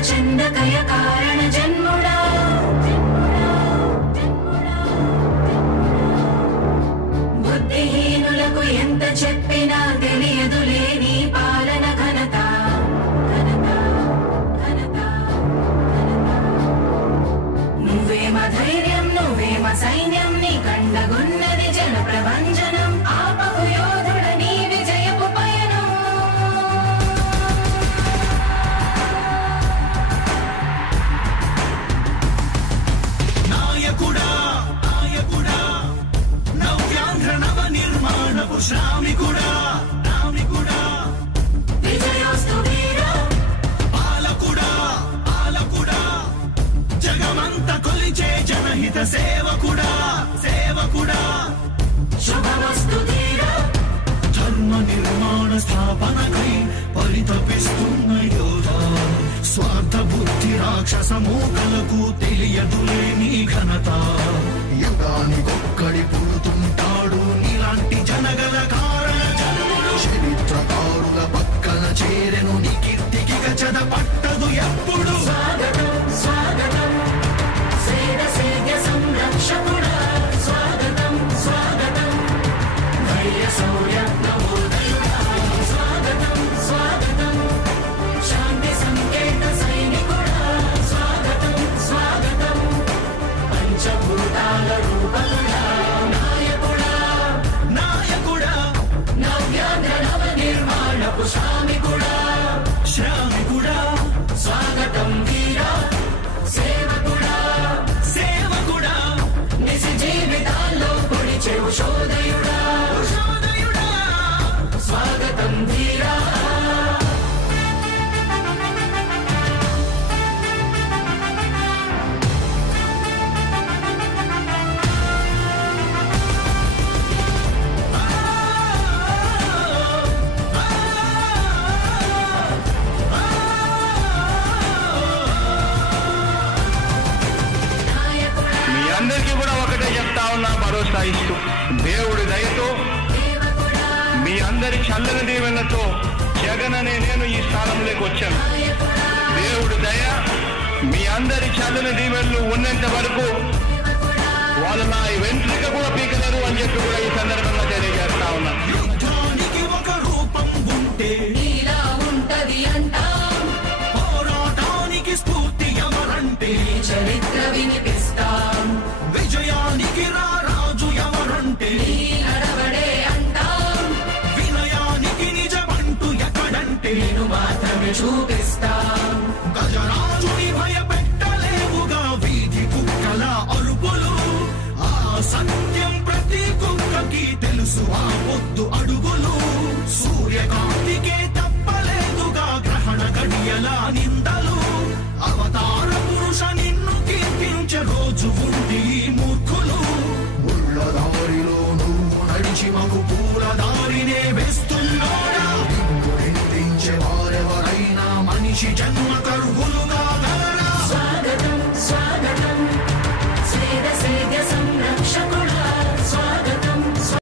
చందకయ కారణ జన్ముడా బుద్ధిహీనులకు ఎంత చెప్పినా తెలియదులే నీ పాలన ఘనత నువ్వేమ ధైర్యం నువ్వేమ సైన్యం నీ కండగున్నది జన ప్రభంజనం ఆపకు యోధుడ నీ విజయపు పయనం నాయకుడా నాయకుడా నవ్యాంధ్ర నవ నిర్మాణపు శ్రామికుడా రామికుడా విజయోస్తు వీరా పాలకుడా పాలకుడా జగమంత కొలిచే జనహిత సేవకుడా సేవకుడా శుభమస్తు ధీరా ధర్మ నిర్మాణ స్థాపనకై పరితపిస్తున్న యోధ స్వార్థ బుద్ధి రాక్షస మూకలకు తెలియదులే నీ ఘనత యుగానికొక్కడి పుడుతుంటాడు నీలాంటి జనగల కారణ జన్ముడు చరిత్రకారుల పక్కన చేరెను నీ కీర్తికి గచద పట్టదు ఎప్పుడు స్వాగతం స్వాగతం సేన సేద్య సంరక్షకుడా స్వాగతం స్వాగతం ధైర్య శౌర్య నవోదయుడా స్వాగతం స్వాగతం శాంతి సంకేత సైనికుడా స్వాగతం స్వాగతం పంచభూతాల రూపకుడా నాయకుడా నాయకుడా నవ్యాంధ్ర నవ నిర్మాణపు శ్రామికుడా శ్రామికుడా స్వాగతం వీరా సేవకుడా సేవకుడా నిజ జీవితాల్లో పొడిచెవు శోధయుడా శోధయుడా స్వాగతం ధీరా నాయకుడా మీ అందరికీ కూడా ఒకటే చెప్తా ఉన్నా భరోసా ఇస్తూ దేవుడి దయతో సేవకుడా మీ అందరి చల్లని దీవెనతో జగన్ అనే నేను ఈ స్థానంలోకి వచ్చాను. నాయకుడా దేవుడి దయ మీ అందరి చల్లని దీవెనలు ఉన్నంత వరకు సేవకుడా వాళ్ళు నా వెంట్రిక కూడా పీకలేరు అని చెప్పి కూడా ఈ సందర్భంగా తెలియజేస్తా ఉన్నాను. యుద్ధానికి ఒక రూపం ఉంటే నీలా ఉంటది అంటాం పోరాటానికి స్ఫూర్తి ఎవరంటే నీ చరిత్ర వినిపిస్తాం విజయానికి రారాజు ఎవరంటే నీ నడవడే అంటాం వినయానికి నిజమంటూ ఎక్కడంటే నేను మాత్రమే చూపిస్తాం గజరాజుని భయపెట్టలేవుగా వీధి కుక్కల అరుపులు ఆ సత్యం ప్రతి కుక్కకి తెలుసు ఆ పొద్దు అడుగులు సూర్యకాంతికే తప్పలేదుగా గ్రహణ గడియల నిందలు అవతార పురుష నిన్ను కీర్తించే రోజు ఉంది ఈ మూర్ఖులు ముళ్ళ దారిలో నువ్వు నడిచి మగు పూల దారినే వేస్తున్నాడా నిన్ను నిందించే వారెవరైనా మనిషి జన్మ కరువులుగా